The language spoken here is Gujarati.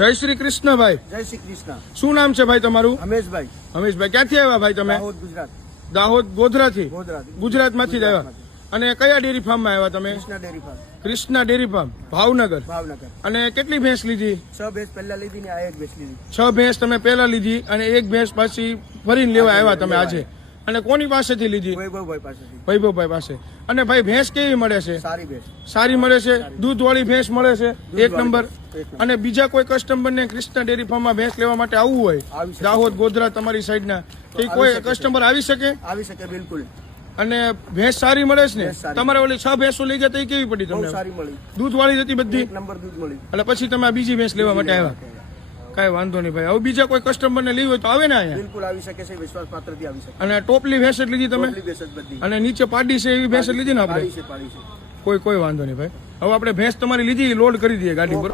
જય શ્રી કૃષ્ણ ભાઈ। જય શ્રી કૃષ્ણ। શું નામ છે ભાઈ તમારું? હમેશભાઈ। હમેશભાઈ, ક્યાંથી આવ્યા ભાઈ તમે? દાહોદ ગુજરાત। દાહોદ ગોધરાથી? ગોધરાથી। ગુજરાતમાંથી જ આવ્યા। અને કયા ડેરી ફાર્મમાં આવ્યા તમે? Krishna dairy farm. Krishna dairy farm Bhavnagar. Bhavnagar. અને કેટલી ભેંસ લીધી? 6 ભેંસ પહેલા લીધી ને આ એક ભેંસ લીધી। 6 ભેંસ તમે પહેલા લીધી અને એક ભેંસ પાછી ફરીને લેવા આવ્યા તમે આજે। અને કોની પાસેથી લીધી? વૈભવભાઈ પાસેથી। વૈભવભાઈ પાસે। અને ભાઈ ભેંસ કેવી મળે છે? સારી ભેંસ। સારી મળે છે, દૂધ વાળી ભેંસ મળે છે, એક નંબર। એક નંબર। અને બીજા કોઈ કસ્ટમરને કૃષ્ણા ડેરી ફાર્મમાં ભેંસ લેવા માટે આવવું હોય આવી શકે। દાહોદ ગોધરા તમારી સાઈડના તો કોઈ કસ્ટમર આવી શકે? આવી શકે બિલકુલ। અને ભેંસ સારી મળે છે ને? ભેંસ સારી। તમારે ઓલી 6 ભેંસો લઈ ગયા તો એ કેવી પડી બહુ તમને? સારી મળી। દૂધ વાળી હતી બધી? એક નંબર દૂધ મળી। એટલે પછી તમે આ બીજી ભેંસ લેવા માટે આવ્યા? કઈ વાંધો નહીં ભાઈ, હવે બીજા કોઈ કસ્ટમર ને લેવી હોય તો આવે ને અહીંયા? બિલકુલ આવી શકે છે, વિશ્વાસ પાત્ર થી આવી શકે। અને ટોપલી ભેંસ જ લીધી તમે? ટોપલી ભેંસ જ બધી। અને નીચે પાડી છે એવી ભેંસ જ લીધી ને આપણે? પાડી છે। કોઈ વાંધો નહીં ભાઈ, હવે આપણે ભેંસ તમારી લીધી લોડ કરી દઈએ ગાડી પર।